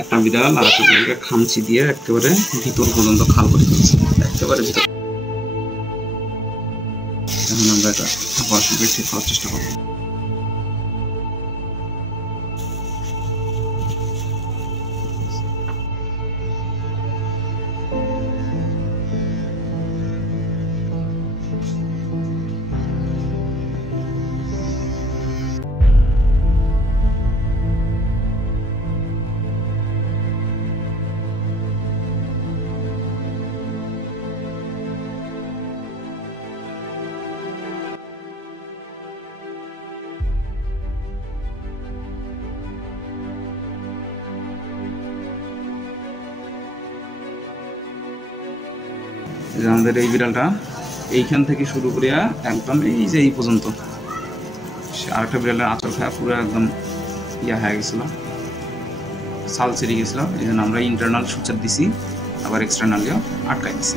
একটা বিড়াল আর একটা বিড়ালকে খামচি দিয়ে একেবারে ভিতর পর্যন্ত খাল করে দিচ্ছে, একেবারে ভিতর। এখন আমরা এটা অপারেশন ঠিক করার চেষ্টা করবো। আমাদের এই বিড়ালটা এইখান থেকে শুরু করিয়া একদম এই যে এই পর্যন্ত, আরেকটা বিড়ালের আঁচল খাওয়া পুরো একদম ইয়া হয়ে গেছিল, ছাল ছেড়ে গেছিল। এই জন্য আমরা ইন্টারনাল সুচার দিছি, আবার এক্সটার্নালিও আটকাই দিছি।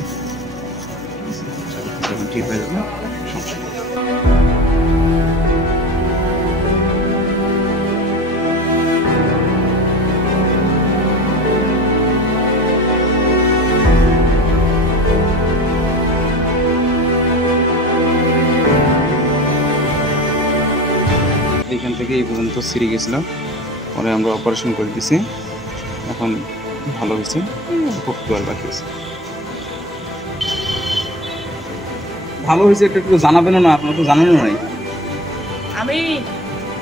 ঠিক হয়ে যাবে, সমস্যা নেই। এইখান থেকে এই পর্যন্ত ছিঁড়ে গেছিলাম, পরে আমরা অপারেশন করে দিছি, এখন ভালো হয়েছে, ভর্তি হওয়ার বাকি আছে। ভালো হয়েছে, একটু একটু জানাবেন না, আপনার তো জানানো নাই। আমি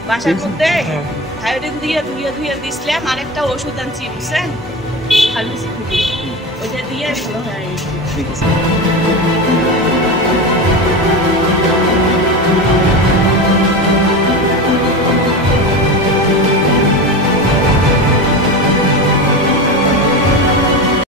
বাসার মধ্যে থাইরয়েড দিয়ে ধুয়ে দিছিলাম, আর একটা ওষুধ আনছি বুঝছেন, ফার্মেসি থেকে, ওইটা দিয়ে ভালো হয়ে গেছে। ঠিক আছে।